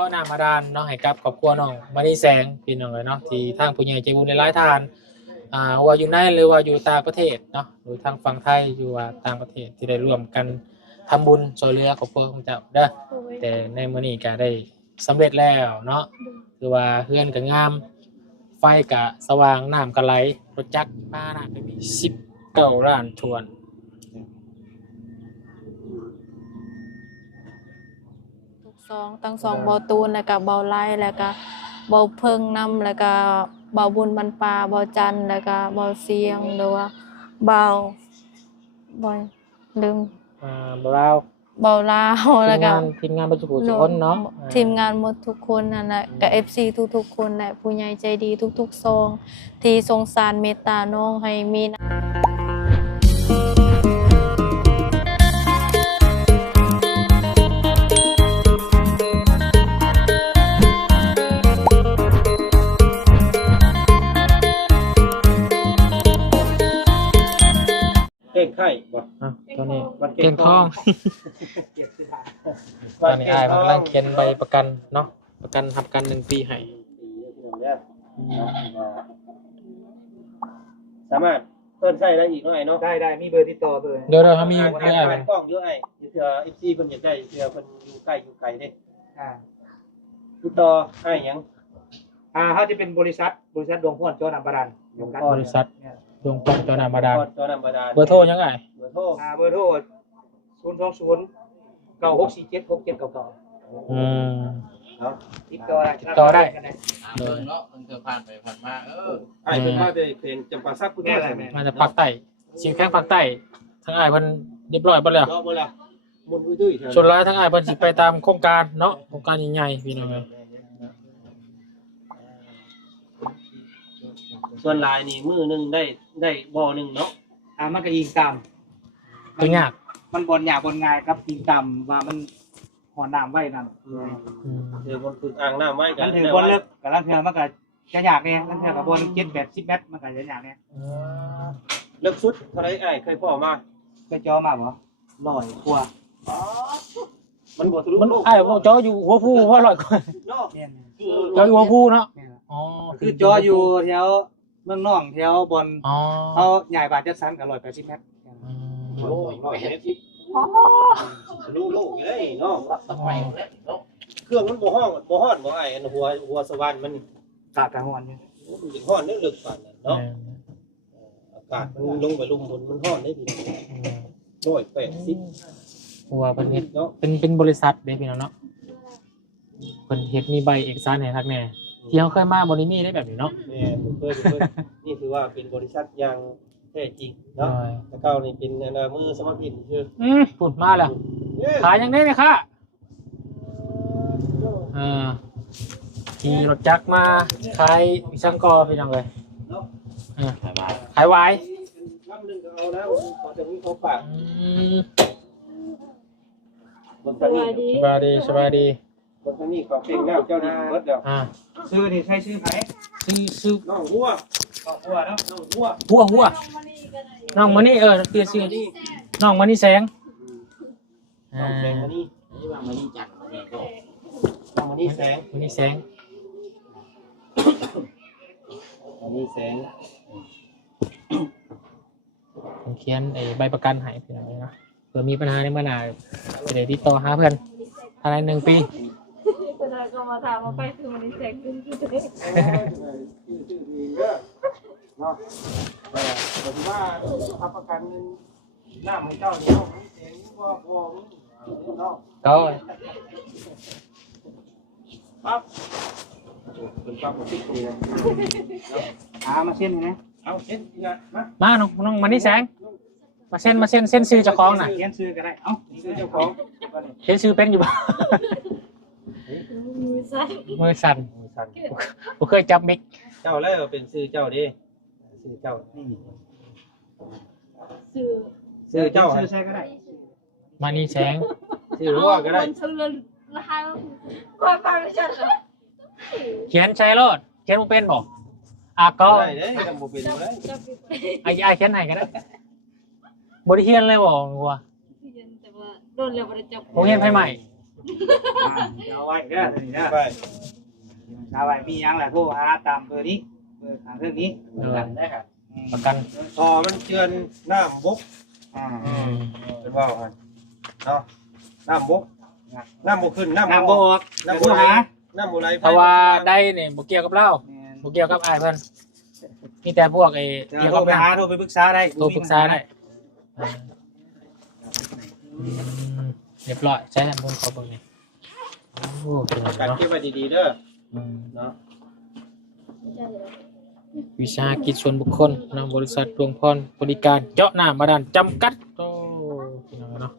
าะน้ำบาดาลเนาะให้กับครอบครัวน้องมณีแสงพี่น้องเลยเนาะที่ทางผู้ใหญ่ใจบุญในหลายท่านว่าอยู่ในหรือว่าอยู่ต่างประเทศเนาะหรือทางฝั่งไทยอยู่ว่าต่างประเทศที่ได้ร่วมกันทำบุญช่วยเหลือครอบครัวของเจ้าเด้อแต่ในมื้อนี้ก็ได้สำเร็จแล้วเนาะคือว่าเฮือนก็งามไฟก็สว่างน้ำก็ไหลรถจักรมาน่ะก็มี19ล้านทวนทั้งสองเบาตูนแล้วก็เบาไล่แล้วก็เบาเพิงนำแล้วก็เบาบุญบรรปาเบาจันแล้วก็เบาเสียงหรือว่าเบาบ่อยลืมเบาลาวแล้วก็ทีมงานบรรจุทุกคนเนาะทีมงานหมดทุกคนนั่นแหละกับ FC ทุกๆคนแหละผู้ใหญ่ใจดีทุกๆซองที่สงสารเมตตาน้องให้มีเก่งไข่บ่ตอนนี้เก่งทองตอนนี้อ้ายกำลังเขียนใบประกันเนาะประกันทำกัน1 ปีให้สามารถเพิ่นใช้ได้อีกหน่อยเนาะได้มีเบอร์ติดต่อเบอร์เดี๋ยวเขามีให้ผ่านกล้องอยู่ไอ้เผื่อ FC เพิ่นอยากได้เผื่อเพิ่นอยู่ใกล้อยู่ไกลเด้ติดต่อให้หยังเขาจะเป็นบริษัทดวงพรจอน้ำบาดาลบริษัทดวงพรจอน้ำบาดาลเบอร์โทรยังไงเบอร์โทร02096476799ติดต่อได้เลยเนาะมันเธอผ่านไปผ่านมาไอ้เพิ่นมาได้เป็นจำปาสักพุ่นอะไรแม่มาจากภาคใต้สิงแข้งภาคใต้ทั้งอ้ายเพิ่นเรียบร้อยเบิดแล้วบ่ล่ะมุนตุ้ยๆส่วนหลายทั้งอ้ายเพิ่นสิไปตามโครงการเนาะโครงการใหญ่ๆพี่น้องส่วนหลายนี่มื้อนึงได้บ่นึงเนาะมันก็ยิงตามตัวยากมันบอลหยาบอลง่ายครับยิงตามว่ามันหอน้ำไว้นั่นคือบนฝึกอ่างน้ำไว้กันถือบอลเลิกกับลังเทือมันก็จะยากเนี่ยลังเทือกับบอล7-10 เมตรมันก็จะยากเนี่ยเลิกสุดเท่าไรไอ้เคยพ่อมาเคยจอมาบ่100 กว่ามันบ่ทะลุมันไอ้จออยู่หัวผู้ว่า100 กว่าจออยู่หัวผู้เนาะคือจออยู่แถวเมืองน่องแถวบอลเขาใหญ่บาทจัดสรรกับ180 เมตร100 เมตรรู้โลกได้เนาะเครื่องมันบ่ฮ้อนบ่ไอ้อันหัวสวรรค์มันตากระห้อนอยู่มันสิฮ้อนลึกๆปานนั้นเนาะอากาศมันลงไปลุ่มบนมันฮ้อนได้พี่180หัวเพิ่นเฮ็ดเนาะเป็นบริษัทเด้พี่น้องเนาะเพิ่นเฮ็ดมีใบเอกสารให้ทักแน่ที่เฮาเคยมาบ่ได้มีได้แบบนี้เนาะแม่เคยนี่ถือว่าเป็นบริษัทอย่างแท้จริงเนาะแต่เก่านี่เป็นมือสมัครผิดคือพูดมาแล้วขายยังได้ไหมคะขี่รถจักรมาขายช่างกอพี่น้องเลยขายไว้ลำนึงก็เอาแล้วขอจะมีเขาฝากสบายดีคนนี้ขอเพลงแล้วเจ้านี่เบิดแล้วซื้อนี่ใช้ซื้อไผซื้อน้องหัวเนาะน้องหัวน้องมณีเปลี่ยนชื่อน้องมณีแสงน้องแสงมณีว่ามายิ่งจัดน้องมณีแสงผมเขียนใบประกันให้เพื่อนเลยนะเผื่อมีปัญหาในเมื่อไหร่เดี๋ยวติดต่อหาเพื่อนภายใน1 ปีก็มาถามว่าไปคือมันแสงขึ้นที่ไหนเนาะผมว่าทำประกันน้ำให้เจ้าเนี่ยเสียงว่าพอเนาะปั๊บเป็นปั๊บมาติ๊กเลยมาเส้นนะเอาเส้นนะมาน้องมานี่แสงมาเส้นซื้อเจ้าของน่ะเขียนซื้อก็ได้ซื้อเจ้าของเขียนซื้อเป็นอยู่ป่ะมือสั่นผมเคยจับมิกเจ้าแล้วเป็นซื้อเจ้าดิซื้อเจ้าซื้อเจ้าซื้อใช่ก็ได้มานี่แสงซื้อรั่วก็ได้เขียนใช้รถเขียนมันเป็นบอกก็ได้เด้ทำบ่เป็นบ่ได้ไอ้เขียนไหนกันได้บ่ได้เขียนเลยบอกว่าโดนแล้วบ่ได้จับผมเขียนไผใหม่ เอาไว้เด้อนี่เด้อ ไป เอาไว้มีหยังแหละโทรหาตามเบอร์นี้เบอร์ทางเรื่องนี้ ได้ครับ ประกัน พอมันเจือนน้ำบก เป็นว่ากันเนาะน้ำบกน้ำบกขึ้นน้ำ น้ำ บ บ่ ก ออก น้ำบ โทร กไหล หา น้ำบกไหล เพราะว่าได้เนี่ยบ่เกี่ยวกับเราบ่เกี่ยวกับอ้ายเพิ่นมีแต่พวกไอ้ จะ เกี่ยว โทร กับ ไป น้ำ หาโทรไปปรึกษาได้ โทรปรึกษาได้เรียบร้อยใช้อันบนเขาเบิ่งนี่โอ้เป็น การ เนาะ เก็บไว้ดีๆเด้อเนาะ วิชากิจส่วนบุคคลนำบริษัทดวงพรบริการเจาะน้ำบาดาลจำกัดโอ้เป็นเนาะ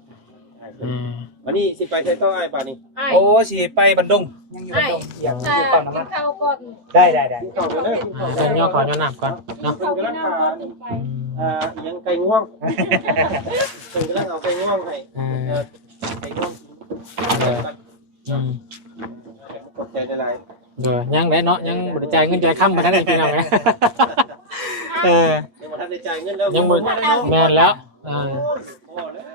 วันนี้สิไปใช้ต้องไอ้ป่านนี้ โอ้สิไปบันดงยังอยู่บันดงอยากอยู่เป่าน้ำมัน เข้าก่อน ได้ กินข้าวกันเด้อกินข้าว จะย่อขอย่อน้ำก่อนเนาะ เพิ่นกำลังทานยังไก่ง่วงเพิ่นกำลังเอาไก่ง่วงให้ไก่ง่วงกดใจได้หลาย ยังได้เนาะยังบริจาคเงินจ่ายค่ำมาท่านอีกพี่น้องไหม ยังบ่ทันได้จ่ายเงินแล้ว ยังบริแมนแล้ว พอแล้ว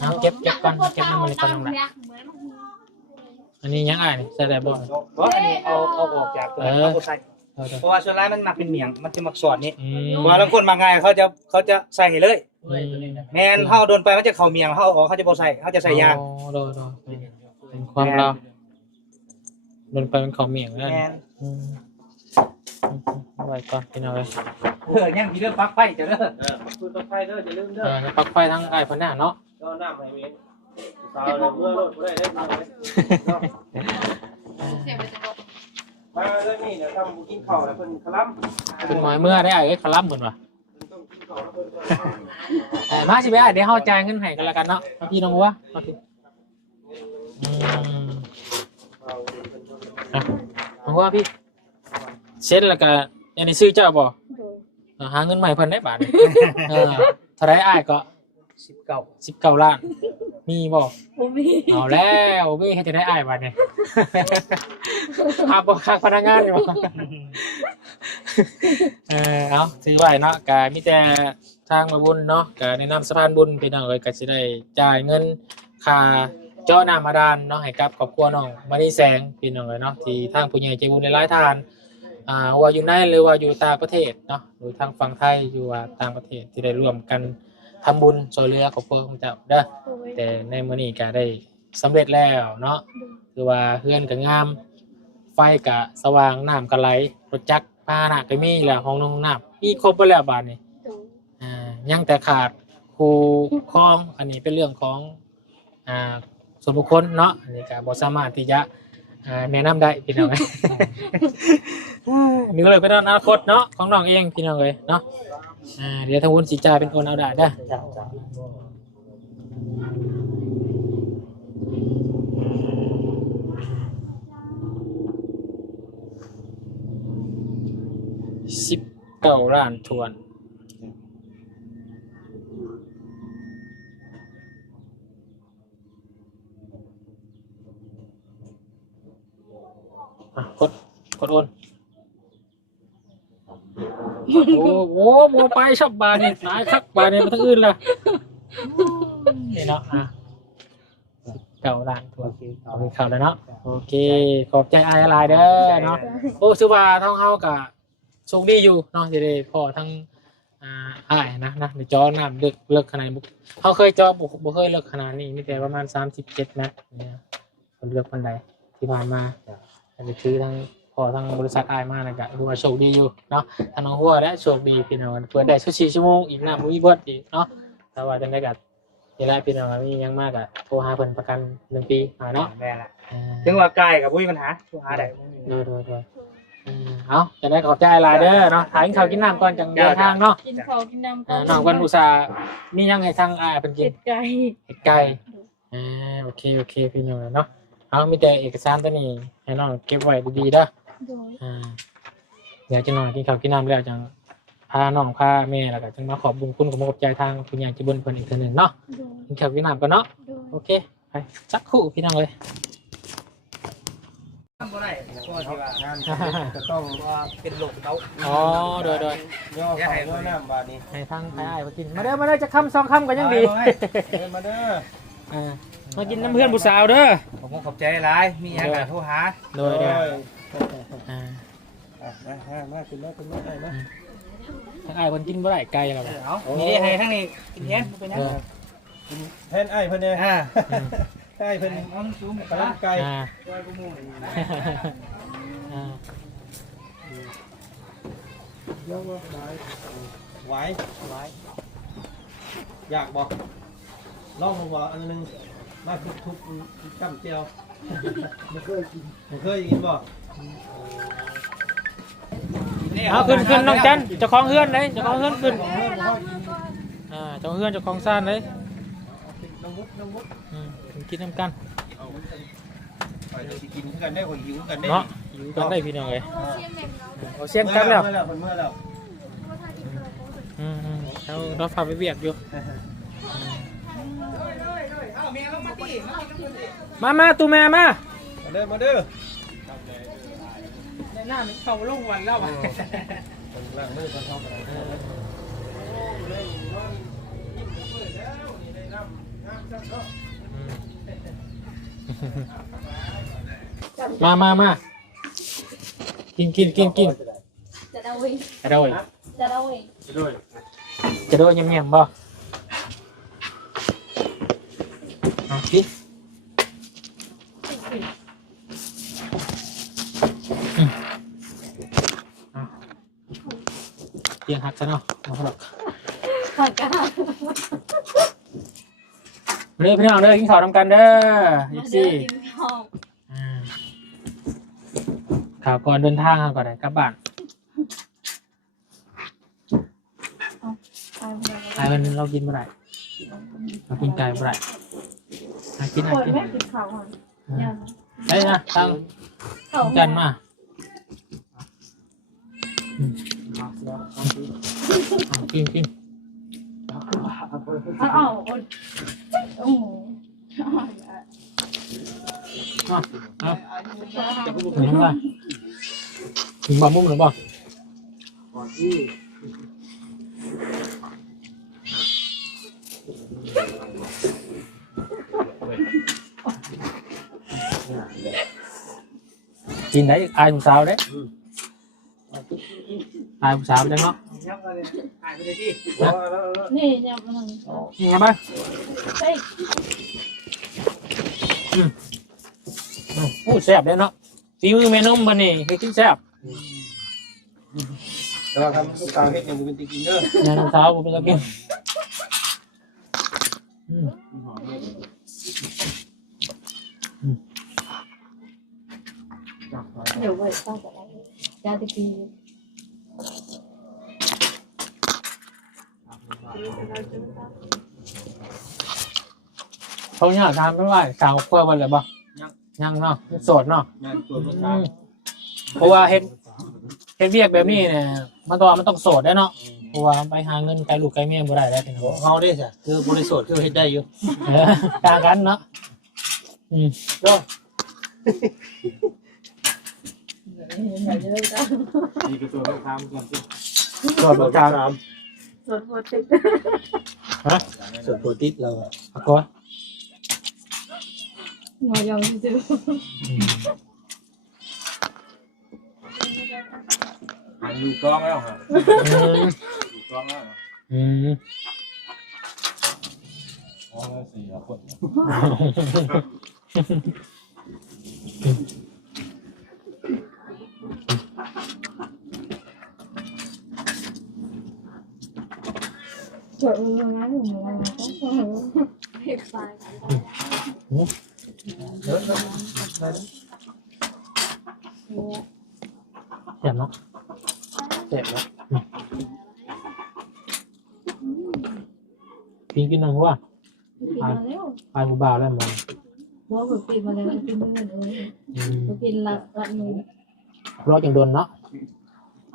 เอาเก็บก่อนเก็บน้ำมันก่อนน้องนะอันนี้ยังไงนี่ใส่ได้บ่ เพราะอันนี้เอาออกจากตัวเอาใส่เพราะว่าส่วนร้ายมันมักเป็นเหนียงมันจะมักสอดนี่ว่าบางคนมาง่ายเขาจะใส่ให้เลยแมนเฮาโดนไปมันจะเข้าเมียงเฮาออกเขาจะบ่ใส่เขาจะใส่ยาง โดยเป็นความเราโดนไปเป็นของเมี่ยงแล้ว แมน ไว้ก่อนพี่น้องเลย ยังมีเรื่องปลั๊กไฟจะเด้อ คุณต้องไปเด้ออย่าลืมเด้อ ปลั๊กไฟทั้งไอ้พน้าเนาะ ก็น้ำให้เว้นสาวเมื่อรถบ่ได้ได้มาเลยนี่เดี๋ยวทำกินข้าวแล้วเพิ่นคลัม เป็นหมอยเมื่อได้ไอ้คลัมเหมือนว่ะ ต้องกินข้าวแล้วเพิ่น มาสิไปเดี๋ยวเฮาจ่ายเงินให้กันแล้วกันเนาะพี่น้องวะน้องว่าพี่เซ็ตแล้วก็อันนี้ซื้อเจ้าบ่หาเงินใหม่เพิ่นได้บาทเท่าไรอ้ายก็19ล้านมีบ่ บ่มี เอาแล้วพี่ให้จะได้อ้ายบาทเนี่ยครับบ่คักพนักงานอยู่เอาซื้อไว้เนาะก็มีแต่ทางมาบุญเนาะก็แนะนำสะพานบุญพี่น้องเอ้ยก็สิได้จ่ายเงินค่าเจาะน้ำบาดาลเนาะให้กับครอบครัวน้องมณีแสงพี่น้องเอ้ยเนาะที่ทางผู้ใหญ่ใจบุญหลายๆท่านว่าอยู่ในหรือว่าอยู่ต่างประเทศเนาะหรือทางฝั่งไทยอยู่ว่าต่างประเทศที่ได้ร่วมกันทำบุญช่วยเหลือครอบครัวของเจ้าเด้อแต่ในมื้อนี้ก็ได้สำเร็จแล้วเนาะคือว่าเฮือนก็งามไฟก็สว่างน้ำก็ไหลรถจักรพาหนะก็มีแล้วห้องน้ำมีครบไปแล้วบาดนี้ยังแต่ขาดครูครองอันนี้เป็นเรื่องของส่วนบุคคลเนาะอันนี้ก็บ่สามารถที่จะแนะนำได้พี่น้อง นี่ก็เลยเป็นอนาคตเนาะของน้องเองพี่น้องเลยเนาะเดี๋ยวทางวุ้นสีจ่ายเป็นโอนเอาได้เด้อ19 ล้านทวนกดโอนโอ้โหโมไปชอบบานเนี่ยนายคักบานเนี่ยมาทั้งอื่นละนี่เนาะ9 ล้านทวนเอาไปเข้าแล้วเนาะโอเคขอบใจอะไรเด้อเนาะโอ้สุภาท้องเฮากะโชคดีอยู่เนาะที่ได้พ่อทั้งอ้ายนะในจอน้ำเลิกขนาดเขาเคยจอบ่เคยเลิกขนาดนี้มีแต่ประมาณ37 เมตรเนี่ยคนเลือกคนใดที่ผ่านมาอันนี้คือทั้งพอทั้งบริษัทอ้ายมานะกะหัวโชคดีอยู่เนาะทั้งน้องหัวและโชคดีพี่น้องเปิดได้24 ชั่วโมงอีกน้ำมีเบิดอีกเนาะแต่ว่าจังได๋ก็นี่แหละพี่น้องมียังมากอ่ะโทรหาเพิ่นประกัน1 ปีเนาะ แม่ละถึงว่าไกลกับบ่มีปัญหาโทรหาได้ โดยเอาจะได้ขอบใจหลายเด้อเนาะถ่ายข้าวกินน้ำก่อนจังเดินทางเนาะ กินข้าวกินน้ำก่อน น้องวันอุตส่าห์มียังให้ทางเพิ่นกิน เฮ็ดไก่ เห็ดไก่โอเคพี่น้องเนาะเอามีแต่เอกสารตัวนี้ให้น้องเก็บไว้ดีๆเด้อ โดย เดี๋ยวจะนอนกินข้าวกินน้ำแล้วจังพาน้องพาแม่แล้วก็จังมาขอบบุญคุณขอบใจทางคุณยายจิบุญเพิ่นอีกเทื่อนึงเนาะ โดย กินข้าวกินน้ำก่อนเนาะ โดย โอเคไปสักครู่พี่น้องเลย บ่ได้ก็สิว่าง านจะต้อง ว่าเป็นโรคเกาต์ อ๋อโดย ย่อข้าวย่อน้ำบาดนี้ ให้ทางให้อ้ายมากินมาเด้อจะคำ2 คำก็ยังดี มาเด้อ อ่า มากินน้ำเพื่อนผู้สาวเด้อ ผมขอบใจหลายมีหยังก็โทรหา โดยเด้ออ่า มาขึ้นมาได้มา ทั้งอ้ายเพิ่นกินบ่ได้ไกลแล้วบ่ เอามีได้ให้ทั้งนี้กินแทนบ่เป็นหยัง แทนไอ้เพิ่นเนี่ย อ่า ไอ้เพิ่น เอาสูงไป กำลังไกล อ่า ไว้กูมู อ่า ไหวอยากบอกลองมาบอกอันนึงมาทุบๆจ้ำเจียวไม่เคยกินบ่ เอาขึ้นน้องจันเจ้าของเฮือนเลยเจ้าของเฮือนขึ้นเจ้าของเฮือนเจ้าของซ่านเลย น้องมุก กินน้ำกัน ไปจะกินกันได้คนหิวกันได้ เนาะอยู่กันได้พี่น้องเลยเอาเสียงกันแล้ว เมื่อแล้ว เราพาไปเวียกอยู่มาตูแม่มา มาเด้อ ในหน้ามันเข้าลงวันแล้วอ่ะ ล้างมือก่อนเข้าไปมากิน จะได้วิ่ง จะได้ จะได้วิ่ง จะได้เงียบๆบ่กินเตียงหักซะเนาะมาหรอก ผ่านกัน เด้อพี่น้องเด้อกินข้าวทำกันเด้อยิปซี่ กินข้าว ข่าวก่อนเดินทางก่อนกลับบ้านไอ้มันเรากินเมื่อไหร่เรากินไก่เมื่อไหร่กิน ปวดแม่กินข้าวยัง ได้นะตั้งกันมากิน เอาโอ้โห ถึงได้ถึงบ่มุ่งหรือบ่กินได้อายผู้สาวเด้อายผู้สาวจังเนาะ นี่ยังมัน ยังไงบ้าง เฮ้ย พูดแซ่บเลยเนาะฝีมือแม่นมบ่นี่ให้กินแซ่บ เราทำทุกการเฮ็ดอย่างเป็นติกินเด้อ แม่น้ำสาวบ่เป็นตะกินเดี๋ยวไปเข้าไปยาตะกี้ เขาเนี่ยทำไม่ว่าสาวกล้วยวันเลยบ่ยังเนาะโสดเนาะ งานตัวมันสาว เพราะว่าเฮ็ดเวียกแบบนี้เนี่ยมันต้องโสดได้เนาะเพราะว่าไปหาเงินไกลลูกไกลเมียบ่ได้แล้วพี่น้อง เฮาได้จ้ะคือบริสุทธิ์คือเฮ็ดได้อยู่ ต่างกันเนาะก็ นี่คือตัวลูกค้าก่อนสิ โสดบ่จาง สดโปรติด ส่วนโปรติสเรา อะก็ หมอยองจืด อยู่กล้องแล้วฮะอยู่กล้องแล้ว อ๋อ4 คน สดเลยนะหนูเห็ดไฟ เด้อ เจ็บเนาะ เจ็บแล้ว กินหนึ่งว่า กินมาแล้ว ไปผู้บ่าวแล้วมัน ว่าผมกินมาแล้วกินไม่เหมือนเลยผมกินละมือ รอจังโดนเนาะ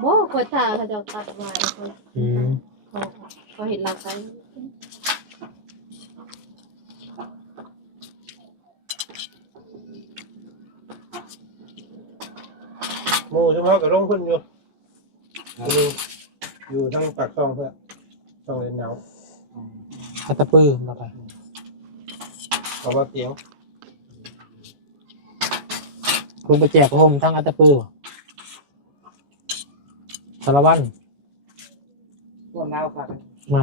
บ่คนตาเขาจะตัดไว้เขาเห็นหลักใจ โมจุ่มเฮากับลงเพิ่นอยู่อยู่ทางปากซองเพื่อซองเล่นหนาว กระตะปื้อมาไป เขา เขาว่าเตียง ลุงไปแจกโฮมทั้งอัตตปือสารวัตร พวกนาวค่ะ มา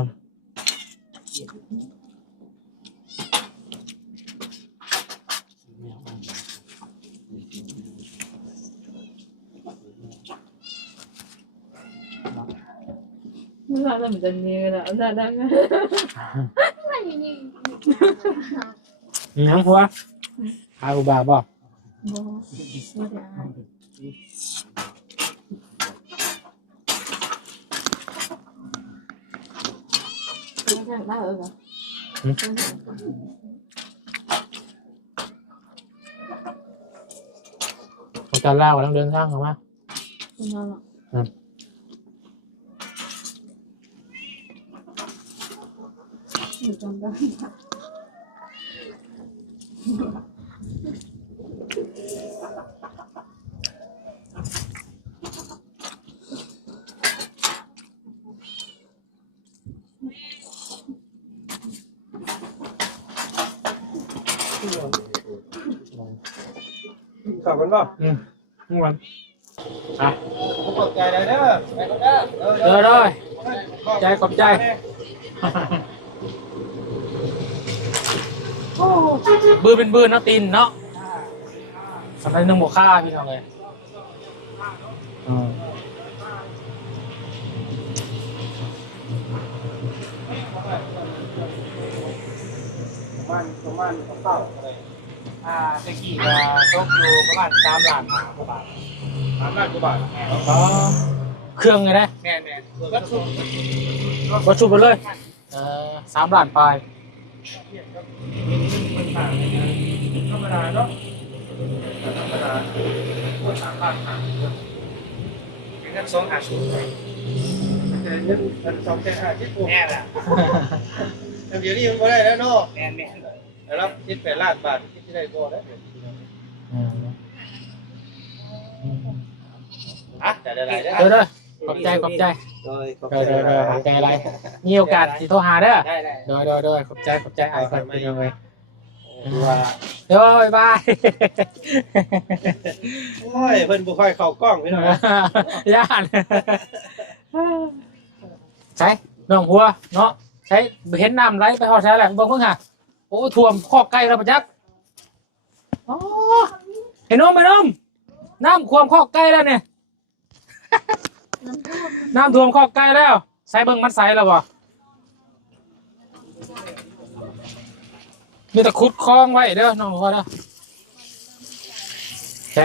ไม่ว่าจะเหมือนจะมีนะได้ได้ไหม ยังหัวอาอุบาบอก บ่ไม่ได้อ่านไม่ได้ได้เหรอ เขาจะเล่าต้องเดินทางเหรอวะ ไม่ได้หรอกอยู่จำได้ ขับกันป่ะ ทั้งวันอ่ะ ขอบใจเลยเด้อไปก็ได้ เลยใจขอบใจบือเป็นบือเนาะตีนเนาะสำหรับนึ่งหมูข้าพี่น้องเลยประมาณข้าวอะไร ตะกี้ก็ตกอยู่ประมาณ3 ล้านกว่าบาท 3 ล้านกว่าบาท อ๋อเครื่องไงนะ แม่นวัตถุ วัตถุไปเลย3 ล้านปลาย ธรรมดาเนาะธรรมดา3 ล้านเป็นเงิน250 แต่เงิน2แสน5ที่ผม แม่ล่ะ เดี๋ยวนี้มันบ่ได้แล้วเนาะ แม่น แล้ว18 ล้านบาทที่ได้บ่ได้แต่ได้ได้ เด้อขอบใจขอบใจ โดยขอบ เด้อขอบใจอะไรมีโอกาสที่โทรหาเด้อ ได้ โดยขอบใจไอ้คนไปยังไง ว่า เดี๋ยวบ๊ายบาย โอ้ยเพิ่นบ่ค่อยเข้ากล้องพี่น้อง ย่านใช่น้องหัวเนาะใช้เห็นน้ำไหลไปหอดใช้แหละเบิ่งเพิ่งค่ะโอ้ท่วมคอกไก่แล้วปะจักอ๋อเห็นนมน้ำท่วมคอกไก่แล้วเนี่ยน้ำท่วมคอกไก่แล้วใส่เบิ่งมันใส่แล้วบ่มีแต่ขุดคลองไว้เด้อน้องหัวเด้อใช่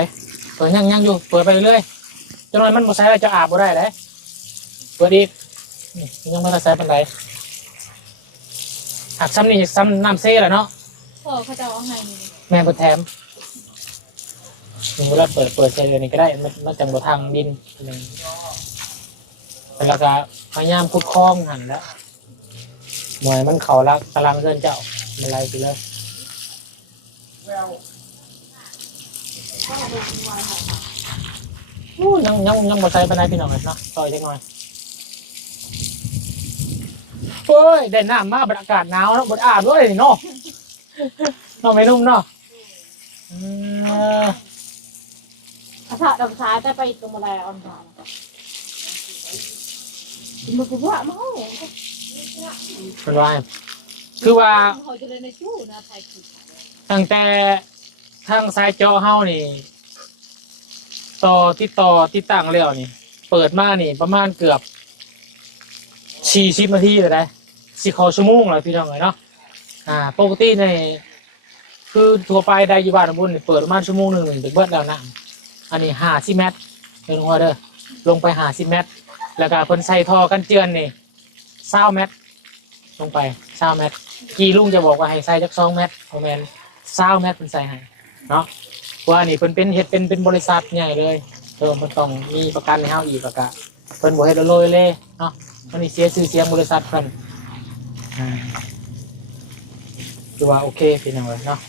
เปิดยังอยู่เปิดไปเรื่อยจนวันมันบ่ใส่แล้วจะอาบบ่ได้เลยเปิดอีกนี่ยังไม่ได้ใส่ปันไดหักซ้ำนี่ซ้ำน้ำเซ่แหละเนาะ เขาจะเอาให้ แม่ก็แถมนี่เวลาเปิดใส่เลยนี่ก็ได้มันจังบ่ทางดินนึงแล้วก็พยายามขุดคลองหันแล้วหน่วยมันเขาละกำลังเดินเจ้าไม่ไรไปเลยยังบ่ใส่ปันไดพี่น้องเลยเนาะต่อยเล็กน้อยโอ้ยได้น้ำมาบรรยากาศหนาวแล้วบนอาบด้วยเนาะเนาะไม่นุ่มเนาะ ถ้าดำช้าจะไปตรงอะไรอ่อนช้ามันก็ว่ามั้ง เป็นว่าคือว่า เขาจะเล่นในชู้นะไทยคือ ตั้งแต่ทางสายเจาะเฮานี่ติดตั้งแล้วนี่ เปิดมานี่ประมาณเกือบ40 นาทีเลยนะสิเข้าชั่วโมงแล้วพี่น้องเอ้ยเนาะปกติในคือทั่วไปได้อยู่บ้านบุญเปิดประมาณชั่วโมงนึงถึงเบิดแล้วนะอันนี้50 เมตรเด้อหัวเด้อลงไป50 เมตรแล้วก็เพิ่นใส่ท่อกันเจือนนี่20 เมตรลงไป20 เมตรกี่ลุงจะบอกว่าให้ใส่จัก2 เมตรบ่แม่น20 เมตรเพิ่นใส่ให้เนาะว่านี่เพิ่นเป็นเฮ็ดเป็นบริษัทใหญ่เลยเพิ่นต้องมีประกันให้เฮาอีกแล้วก็เพิ่นบ่เฮ็ดโลยเลยเนาะมันนี่เสียชื่อเสียงบริษัทเพิ่นคือว่าโอเคเป็นจังไดเนาะ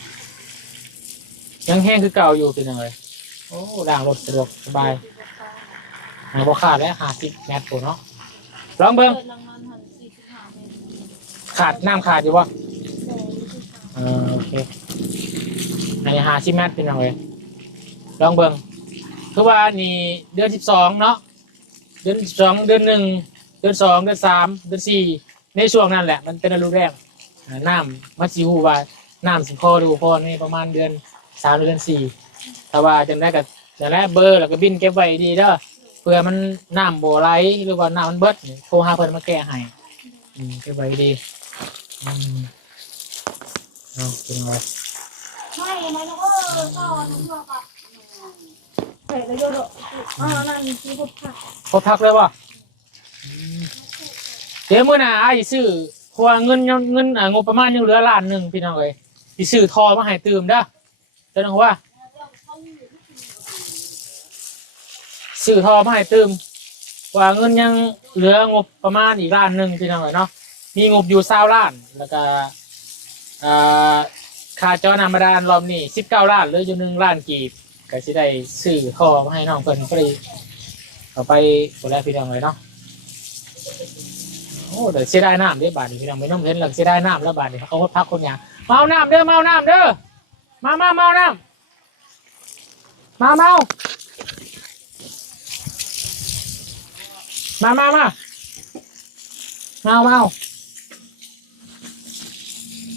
ยังแห้งคือเก่าอยู่เป็นจังไดโอ้ล้างรถสะดวกสบายบ่ขาดแล้ว50 เมตรพุ่นเนาะลองเบิ่งขาดน้ำขาดอยู่บ่ โอเคใน50 เมตรพี่น้องเอ้ยลองเบิ่งคือว่านี่เดือน12เนาะเดือน12เดือน1เดือน2เดือน3เดือน4ในช่วงนั้นแหละมันเป็นฤดูแล้งน้ำมันสิฮู้ว่าน้ำสิพอดูพอในประมาณเดือน3เดือน4ถ้าว่าจังได้ก็จะแลเบอร์แล้วก็บินเก็บไว้ดีเด้อเพื่อมันน้ำบ่ไหลหรือว่าน้ำมันเบิดโทรหาเพิ่นมาแก้ให้เก็บไว้ดีเอากินไว้ ไม่นะแล้วก็ต่อทั้งหมดอ่ะใส่กระโยดนั่นคือพวกผัก พอพักเลยป่ะเดี๋ยวมื้อหน้าไอ้ซื้อเพราะว่าเงินงบประมาณยังเหลือล้านหนึ่งพี่น้องเอ้ยสิซื้อทอมาให้ตื่มเด้อเจ้าน้องว่าซื้อทอมาให้ตื่มว่าเงินยังเหลืองบประมาณอีกล้านหนึ่งพี่น้องเอ้ยเนาะมีงบอยู่20 ล้านแล้วก็ค่าเจ้านำมาดานรอบนี้19 ล้านเหลืออยู่1 ล้านกีบก็สิได้ซื้อทอมาให้น้องเพิ่นฟรีเอาไปคนแรกพี่น้องเลยเนาะโอ้เดี๋ยวเสียดายน้ำเด้อบาทนี้พี่น้องไม่ต้องเห็นหรอกเสียดายน้ำแล้วบาทนี้เขาพักคนอย่างเมาน้ำเด้อเมาน้ำเด้อมาเมาน้ำมาเมา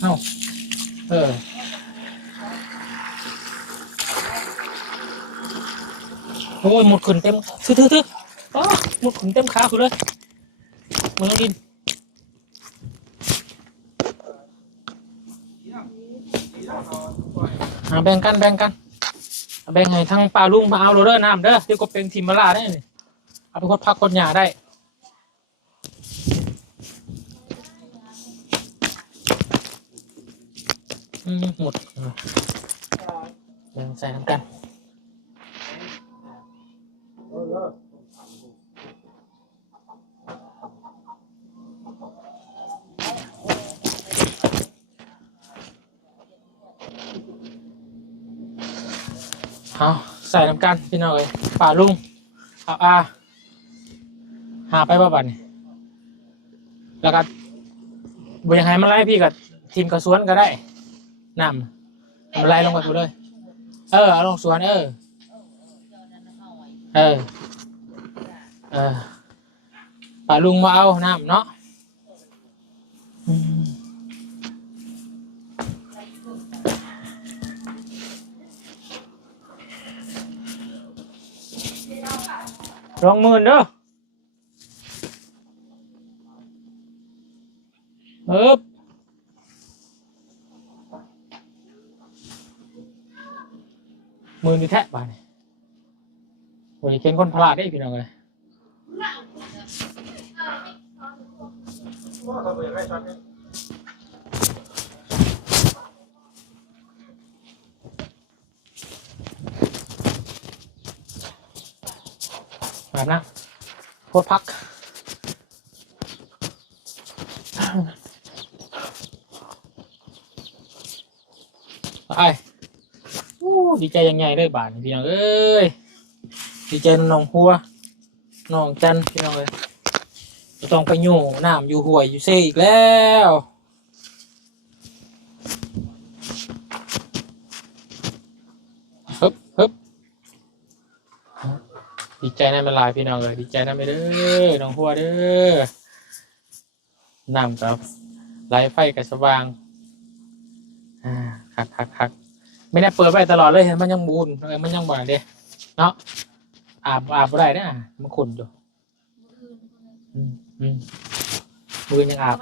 เอาโอ้ยหมดขึ้นเต็มทึอ๋อหมดขึ้นเต็มขาคุณเลยมึงกินแบ่งกันแบ่งให้ทั้งปลาลุงมาเอาโรเดอร์น้ำเด้อเดี๋ยวก็เป็นทีมมาลาได้เอาไปคนพักคนหยาได้หมดแบ่งใส่น้ำกันเอาใส่น้ำกันพี่น้องเอ้ยป่าลุงเอาหาไปบ้าบันแล้วก็บริหารมันไล่พี่กับทีมกระสวนก็ได้น้ำมันไล่ลงไปกูเลยเอาลงสวนป่าลุงมาเอาน้ำเนาะ20,000เด้อมือนี่แทะบ้านนี่โอ้ยเข็นคนพลาดได้พี่น้องเลยแบบนั้นโคตรพักไปดีใจยังไงเลยบาทพี่น้องเอ้ยดีใจน้องหัวน้องจันพี่น้องเลยต้องไปอยู่น้ำอยู่ห่วยอยู่เซ่อีกแล้วฮึบดีใจนั่นเป็นลายพี่น้องเลยดีใจนั่นไปเด้อน้องหัวเด้อน้ำกับไล่ไฟกับสว่างคักไม่ได้เปิดไปตลอดเลยเห็นมันยังบูนมันยังบ่อยเด้เนาะอาบอะไรเนี่ยมันขุ่นอยู่มือยังอาบ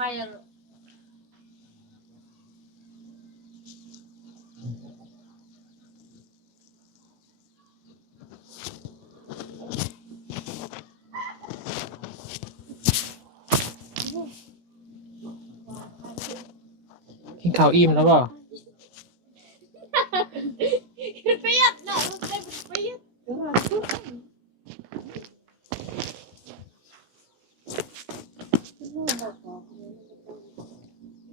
กินข้าวอิ่มแล้วเปล่าเปียกนะเปียก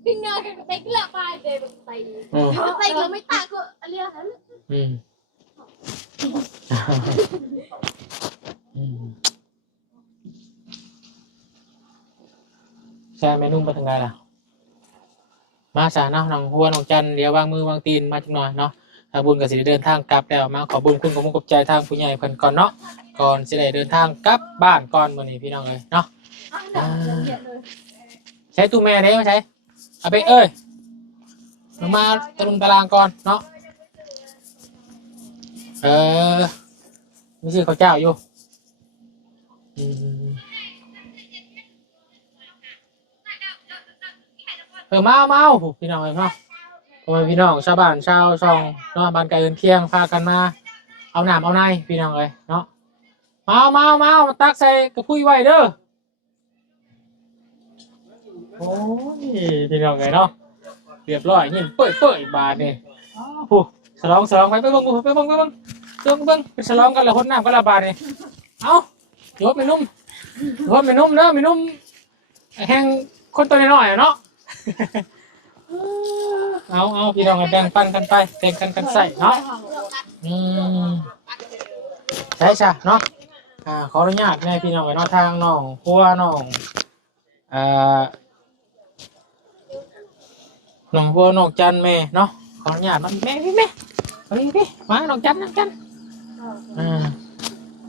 พี่เงยกับเต็กละไปเดี๋ยวไปเต็กเราไม่ตาก็อะไรอะใช่เมนูมาทางไงล่ะ มาซะเนาะน้องหัวน้องจันเดี๋ยววางมือวางตีนมาจักหน่อยเนาะถ้าบุญก็สิได้เดินทางกลับแล้วมาขอบุญคุณขอบใจทางผู้ใหญ่เพิ่นก่อนเนาะก่อนสิได้เดินทางกลับบ้านก่อนมื้อนี้พี่น้องเอ้ยเนาะใช้ตู้แม่เด้มาใช้เอาไปเอ้ยลงมาตะลุมตารางก่อนเนาะมีชื่อข้าวเจ้าอยู่มาเอาพี่น้องเนาะพ่อแม่พี่น้องชาวบ้านชาวช่องเนาะบ้านไกลเดินเคียงพากันมาเอาน้ำเอาในพี่น้องเลยเนาะมาตักใส่กระพุ้ยไว้เด้อโอ้ยพี่น้องเลยเนาะเรียบร้อยยินเปิดบาทนี่ผู้ฉลองไปเบิ่งไปฉลองกันละคนน้ำกันละบาทนี่เอาโยบไม่นุ่มเด้อไม่นุ่มแห้งคนตัวน้อยๆเนาะเอาพี่น้องแบ่งปันกันไปแบ่งกันใส่เนาะใช่เนาะขออนุญาตแม่พี่น้องเนาะทางน้องครัวน้องน้องครัวน้องจันแม่เนาะขออนุญาตมันแม่พี่มาน้องจัน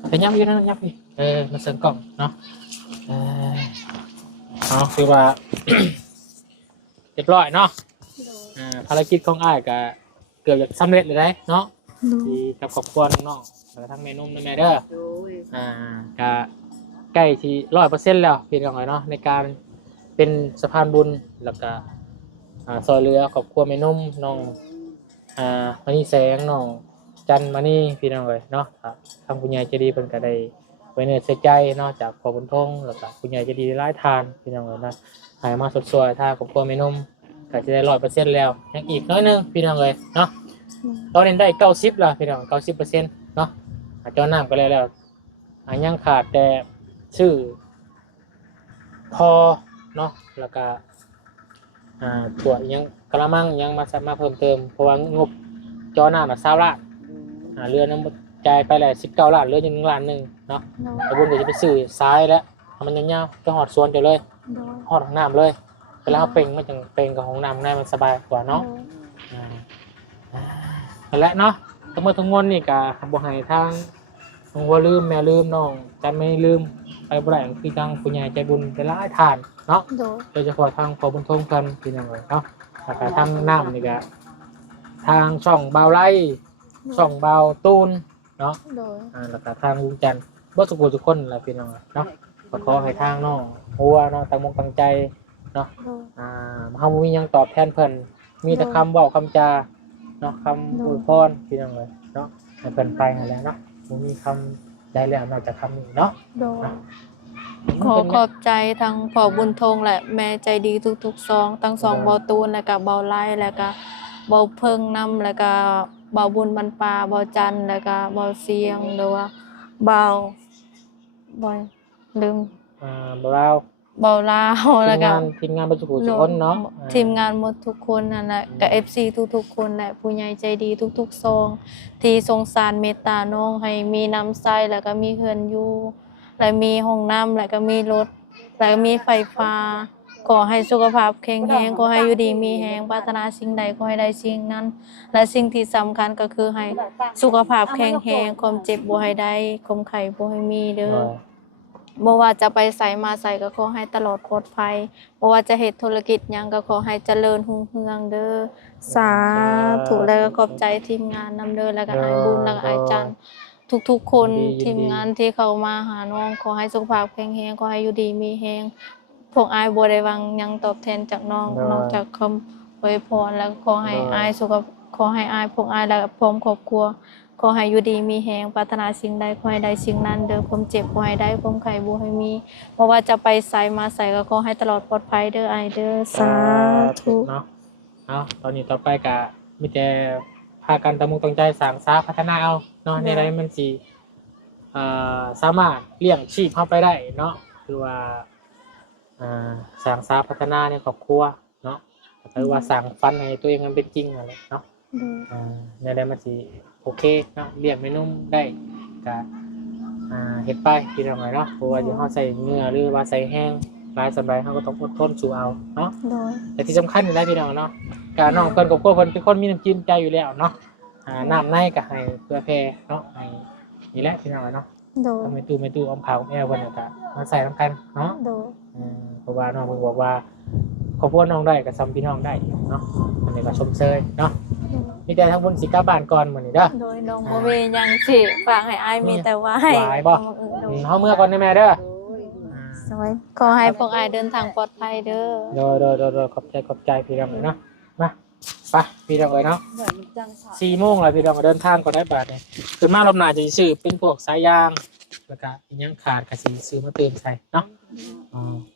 แต่ย้ำอยู่นะย้ำพี่มาเสริมกล่องเนาะเอาคือว่าเรียบร้อยเนาะภารกิจของอ้ายก็เกือบจะสำเร็จเลยได้เนาะที่กับครอบครัวน้องๆแล้วทั้งเมนุ่มและแม่เด้อก็ใกล้ที่100%แล้วพี่น้องเนาะในการเป็นสะพานบุญแล้วก็ซอยเรือครอบครัวเมนุ่มน้องมานี่แสงน้องจันมานี่พี่น้องเลยเนาะทางผู้ใหญ่ใจดีเพิ่นก็ได้ไว้เนื้อเสียใจเนาะจากพ่อบุญทงแล้วก็ผู้ใหญ่ใจดีหลายทานพี่น้องเลยนะหายมาสดสวยทางครอบครัวเมนุ่มก็จะได้100%แล้วยังอีกน้อยนึงพี่น้องเลยเนาะตอนนี้ได้90แล้วพี่น้อง90%เนาะเจ้าน้ำก็แล้วยังขาดแต่ชื่อพอเนาะแล้วก็ถั่วยังกระมังยังมาเพิ่มเติมเพราะว่างบจอหน้า20 ล้านเรือน้ำจ่ายไปแล้ว19 ล้านเรือยัง1 ล้านเนาะแล้วบุญก็จะไปซื้อซ้ายแล้วมันยาวๆจะหอดสวนเดี๋ยวเลยหอดห้องน้ำเลยเวลาเป่งมันจังเป่งกับห้องน้ำง่ายมันสบายกว่าเนาะและเนาะทั้งหมดทั้งมวลนี่ก็บ่ให้ทางน้องว่าลืมแม่ลืมน้องจันไม่ลืมไปบ่ได้คือทางผู้ใหญ่ใจบุญแต่ละทานเนาะโดยเฉพาะทางพ่อบุญทงกันพี่น้องเนาะแล้วก็ทางน้ำนี่ก็ทางช่องเบาไร่ช่องเบาตูนเนาะแล้วก็ทางลุงจันบ่สุขทุกคนแหละพี่น้องเนาะขอให้ทางน้องหัวเนาะตั้งใจเนาะเฮามีหยังตอบแทนเพิ่นมีแต่คำเว้าคำจาเนาะคำอวยพรพี่น้องเลยเนาะให้เพิ่นไปนั่นแหละเนาะบ่มีคำได้แล้วนอกจากคำนี้เนาะขอขอบใจทางพ่อบุญทงและแม่ใจดีทุกๆซองทั้งสองเบาตูนแล้วก็เบาไล่แล้วก็เบาเพิ่งน้ำแล้วก็เบาบุญบรรปาเบาจันแล้วก็เบาเสียงหรือว่าเบาบ่อยลืมเบาลาวแล้วก็ทีมงานบรรจุทุกคนเนาะทีมงานหมดทุกคนนั่นแหละกับ FC ทุกๆคนแหละผู้ใหญ่ใจดีทุกๆซองที่สงสารเมตตาน้องให้มีน้ำใสแล้วก็มีเฮือนอยู่และมีห้องน้ำแล้วก็มีรถแล้วก็มีไฟฟ้าขอให้สุขภาพแข็งแรงขอให้อยู่ดีมีแรงปรารถนาสิ่งใดขอให้ได้สิ่งนั้นและสิ่งที่สำคัญก็คือให้สุขภาพแข็งแรงความเจ็บบ่ให้ได้ความไข้บ่ให้มีเด้อบ่ว่าจะไปใส่มาใส่ก็ขอให้ตลอดปลอดภัยบ่ว่าจะเฮ็ดธุรกิจหยังก็ขอให้เจริญรุ่งเรืองเด้อสาธุแล้วก็ขอบใจทีมงานนำเด้อแล้วก็อ้ายบุญแล้วก็อ้ายจันทุกๆคนทีมงานที่เข้ามาหาน้องขอให้สุขภาพแข็งแรงขอให้อยู่ดีมีแรงพวกอ้ายบ่ได้หวังหยังตอบแทนจากน้องนอกจากคำอวยพรแล้วขอให้อ้ายขอให้อ้ายพวกอ้ายและพร้อมครอบครัวขอให้อยู่ดีมีแรงปรารถนาสิ่งใดขอให้ได้สิ่งนั้นเด้อความเจ็บบ่ให้ได้ความไข้บ่ให้มีเพราะว่าจะไปไสมาไสก็ขอให้ตลอดปลอดภัยเด้ออ้ายเด้อสาธุเนาะตอนนี้ต่อไปก็มีแต่พากันตั้งใจสร้างสร้างพัฒนาเอาเนาะในใดมันสิสามารถเลี้ยงชีพเฮาไปได้เนาะคือว่าสร้างสร้างพัฒนาในครอบครัวเนาะหรือว่าสร้างฝันให้ตัวเองมันเป็นจริงอะไรเนาะในใดมันสิโอเคเนาะเลี้ยงแม่นุ่มได้ก็เฮ็ดไปพี่น้องเนาะเพราะว่าสิเฮาใส่เนื้อหรือว่าใส่แห้ง หลายสบายเขาก็ต้องอดทนสู้เอาเนาะ โดย แต่ที่สำคัญอยู่แล้วพี่น้องเนาะการน้องเพิ่นกับพวกเพิ่นเป็นคนมีน้ำจิ้มใจอยู่แล้วเนาะน้ำในก็ให้เพื่อแพร่เนาะให้นี่แหละพี่น้องเนาะ โดย ทำไม่ตู้อมขาวแอลเพิ่นก็มาใส่น้ำกันเนาะ โดย เพราะว่าน้องเพิ่นบอกว่าครอบครัวน้องได้ก็ซ้ำพี่น้องได้เนาะอันนี้ก็ชมเชยเนาะมีแต่ทั้งบนสิกลับบ้านก่อนมื้อนี้เด้อ โดยน้องบ่มีหยังสิฝากให้อายมีแต่ว่าให้ หวายบ่ เฮาเมื่อก่อนได้แม่เด้อ สวยขอให้พวกอายเดินทางปลอดภัยเด้อ โดยขอบใจพี่น้องเลยเนาะมาไปพี่น้องเลยเนาะ4 โมงแล้วพี่น้องเดินทางก่อนได้บาทเนี่ยขึ้นมาลมหนาจะซื้อเป็นพวกสายยางแล้วก็อีกยังขาดก็สิซื้อมาเติมใส่เนาะ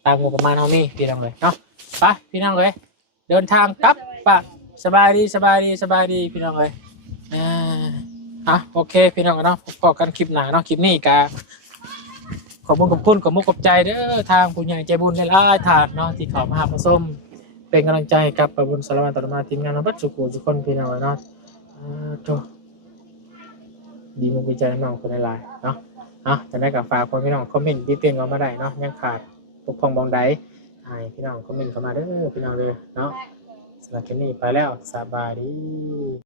ตามงบประมาณเฮามีพี่น้องเลยเนาะไปพี่น้องเลยเดินทางกลับปะสบายดีพี่น้องเลยโอเคพี่น้องเนาะพบกันคลิปหน้าเนาะคลิปนี้ก็ขอบคุณขอบใจเด้อทางผู้ใหญ่ใจบุญหลายๆท่านเนาะที่เข้ามาหาผู้ชมเป็นกำลังใจกับประบุญสารวัตรต่อมาทีมงานเราบัดสุขุทุกคนพี่น้องเนาะดีมุกวิจัยน้องคนหลายๆเนาะจะได้กับฝากคนพี่น้องคอมเมนต์ที่เตือนเรามาได้เนาะยังขาดปกป้องบองใดให้พี่น้องคอมเมนต์เข้ามาเด้อพี่น้องเลยเนาะสำหรับคลิปนี้ไปแล้วสบายดี